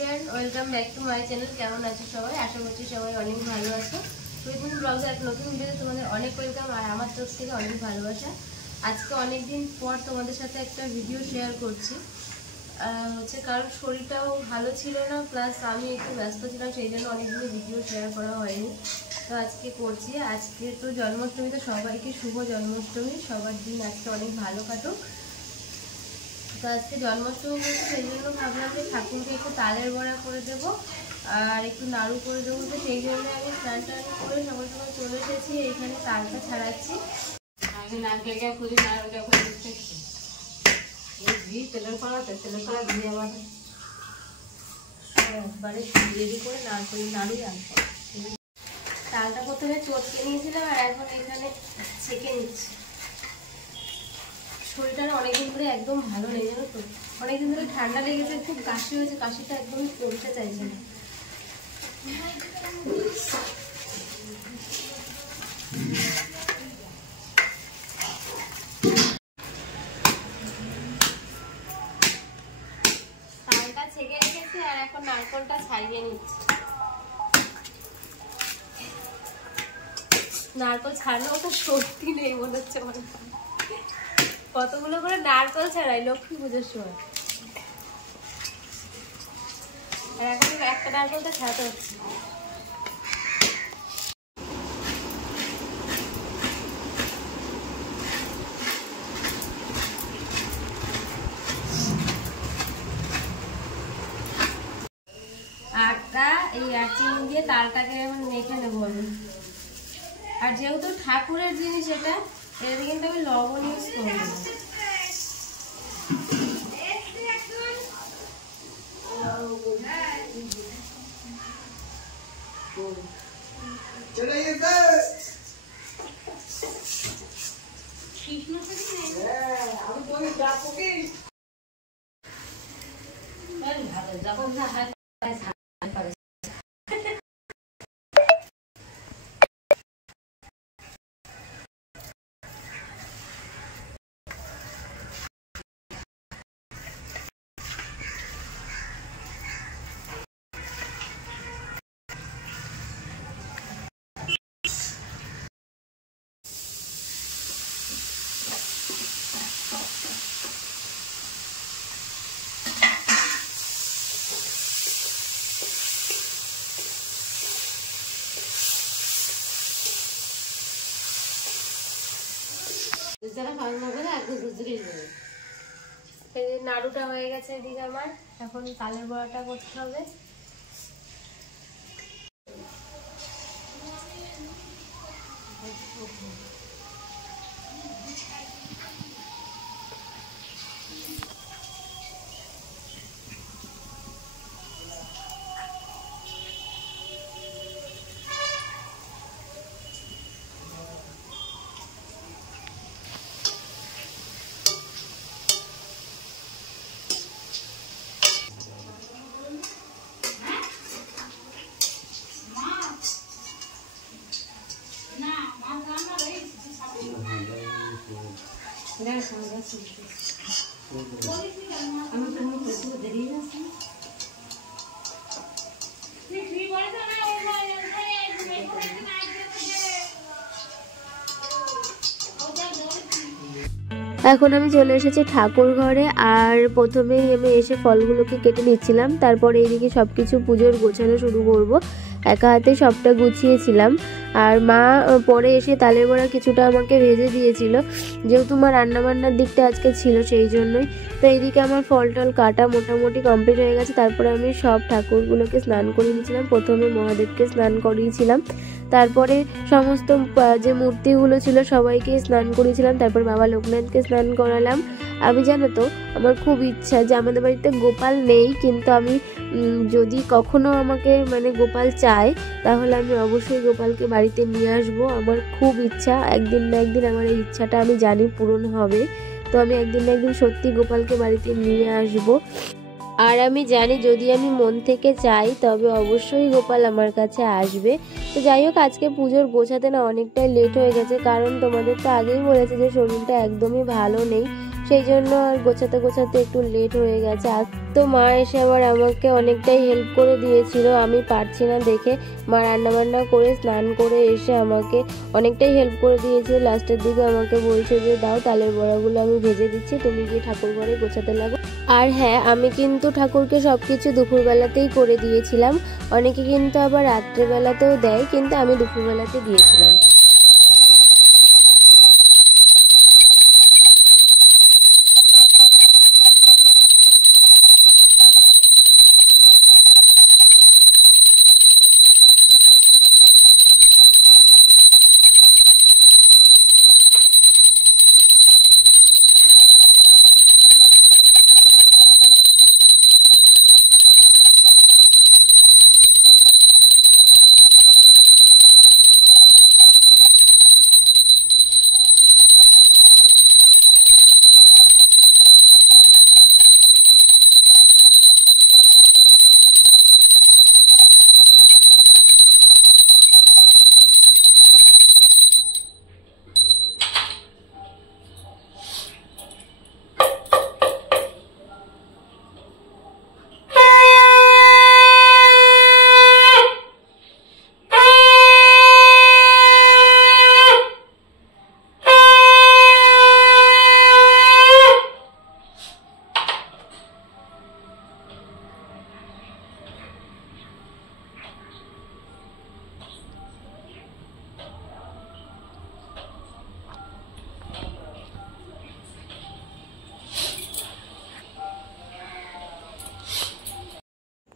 Everyone, welcome back to my channel. কেমন আছো সবাই? আশা করছি সবাই অনেক ভালো আছো। প্রতিদিন ব্লগের এক নতুন ভিডিওতে তোমাদের অনেক ওয়েলকাম আর আমার তরফ থেকে অনেক ভালোবাসা। আজকে অনেক দিন পর তোমাদের সাথে একটা ভিডিও শেয়ার করছি। কারণ শরীরটাও ভালো ছিল না, প্লাস আমি একটু ব্যস্ত ছিলাম, সেই জন্য অনেকগুলো ভিডিও শেয়ার করা হয়নি। তো আজকে করছি। আজকে তো জন্মাষ্টমী, তো সবাইকে শুভ জন্মাষ্টমী। সবার দিন আজকে অনেক ভালো কাটুক। তো আজকে জন্মাষ্টমী বলছে, সেই জন্য ভাবলাম যে ঠাকুরকে একটু তালের বড়া করে দেবো আর একটু নাড়ু করে দেবো। তো সেই জন্য আমি স্নান টান করে সকাল সকাল চলে এসেছি। এইখানে তালটা ছাড়াচ্ছি। নারকেলটা খুঁজে নাড়ুটা করে দিচ্ছে তেলের কড়া, তেলের কড়া দিয়ে আবার একবারে রেডি করে নাড়ুই আনতে। তালটা প্রথমে চটকে নিয়েছিলাম আর এখন এখানে ছেঁকে নিচ্ছি। শরীরটা অনেকদিন ধরে একদম ভালো নেই, জানো তো। অনেকদিন ধরে ঠান্ডা লেগেছে, খুব কাশি হয়েছে, কাশিটা একদমই কমতে চাইছে না। তালটা ছেঁকে রেখেছি আর এখন নারকেলটা ছাড়িয়ে নিচ্ছি। নারকেল ছাড়ানো তো সত্যি নেই মনে হচ্ছে। কতগুলো করে নারকেল ছাড়াই লক্ষ্মী পুজোর সময়, আর এখন একটা নারকেলটা ছাড়াতে হচ্ছে। আটা এই আর চিনি দিয়ে তালটাকে এখন মেখে নেবো আমি। আর যেহেতু ঠাকুরের জিনিস এটা কিন্তু আমি লবণ ইউজ করবো। নাড়ুটা হয়ে গেছে এদিকে আমার। এখন তালের বড়াটা করতে হবে। এখন আমি চলে এসেছি ঠাকুর ঘরে। আর প্রথমেই আমি এসে ফলগুলোকে কেটে নিচ্ছিলাম, তারপরে এইদিকে সবকিছু পুজোর গোছানো শুরু করব। একা হাতে সবটা গুছিয়েছিলাম। আর মা পরে এসে তালের বড়া কিছুটা আমাকে ভেজে দিয়েছিল, যেহেতু মা রান্নাবান্নার দিকটা আজকে ছিল সেই জন্যই। তো এইদিকে আমার ফল টল কাটা মোটামুটি কমপ্লিট হয়ে গেছে। তারপরে আমি সব ঠাকুরগুলোকে স্নান করিয়ে দিয়েছিলাম। প্রথমে মহাদেবকে স্নান করিয়েছিলাম, তারপরে সমস্ত যে মূর্তিগুলো ছিল সবাইকে স্নান করিয়েছিলাম। তারপর বাবা লোকনাথকে স্নান করালাম। আমি জানো তো, আমার খুব ইচ্ছা যে আমাদের বাড়িতে গোপাল নেই, কিন্তু আমি যদি কখনো আমাকে গোপাল চায় তাহলে আমি অবশ্যই গোপালকে বাড়িতে নিয়ে আসবো। আমার খুব ইচ্ছা, একদিন না একদিন আমার এই ইচ্ছাটা আমি জানি পূরণ হবে। তো আমি একদিন না একদিন সত্যি গোপালকে বাড়িতে নিয়ে আসবো। আর আমি জানি যদি আমি মন থেকে চাই তবে অবশ্যই গোপাল আমার কাছে আসবে। তো যাই হোক, আজকে পুজোর গোছাতে না অনেকটাই লেট হয়ে গেছে, কারণ তোমাদের তো আগেই বলেছে যে শরীরটা একদমই ভালো নেই। সেই জন্য আর গোছাতে গোছাতে একটু লেট হয়ে গেছে। আর তো মা এসে আবার আমাকে অনেকটাই হেল্প করে দিয়েছিল, আমি পারছি না দেখে মা রান্নাবান্না করে স্নান করে এসে আমাকে অনেকটাই হেল্প করে দিয়েছিল। লাস্টের দিকে আমাকে বলছে যে দাও তালের বড়াগুলো আমি ভেজে দিচ্ছি, তুমি গিয়ে ঠাকুর ঘরে গোছাতে লাগো। আর হ্যাঁ, আমি কিন্তু ঠাকুরকে সবকিছু দুপুরবেলাতেই করে দিয়েছিলাম। অনেকে কিন্তু আবার রাত্রেবেলাতেও দেয়, কিন্তু আমি দুপুরবেলাতে দিয়েছিলাম।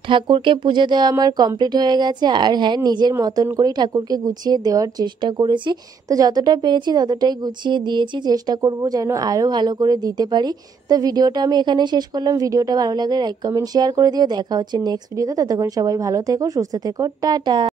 ঠাকুরকে পুজো দেওয়া আমার কমপ্লিট হয়ে গেছে। আর হ্যাঁ, নিজের মতন করেই ঠাকুরকে গুছিয়ে দেওয়ার চেষ্টা করেছি। তো যতটা পেরেছি ততটাই গুছিয়ে দিয়েছি, চেষ্টা করব যেন আরও ভালো করে দিতে পারি। তো ভিডিওটা আমি এখানে শেষ করলাম। ভিডিওটা ভালো লাগলে লাইক কমেন্ট শেয়ার করে দিও। দেখা হচ্ছে নেক্সট ভিডিওতে। ততক্ষণ সবাই ভালো থেকো, সুস্থ থেকো, টাটা।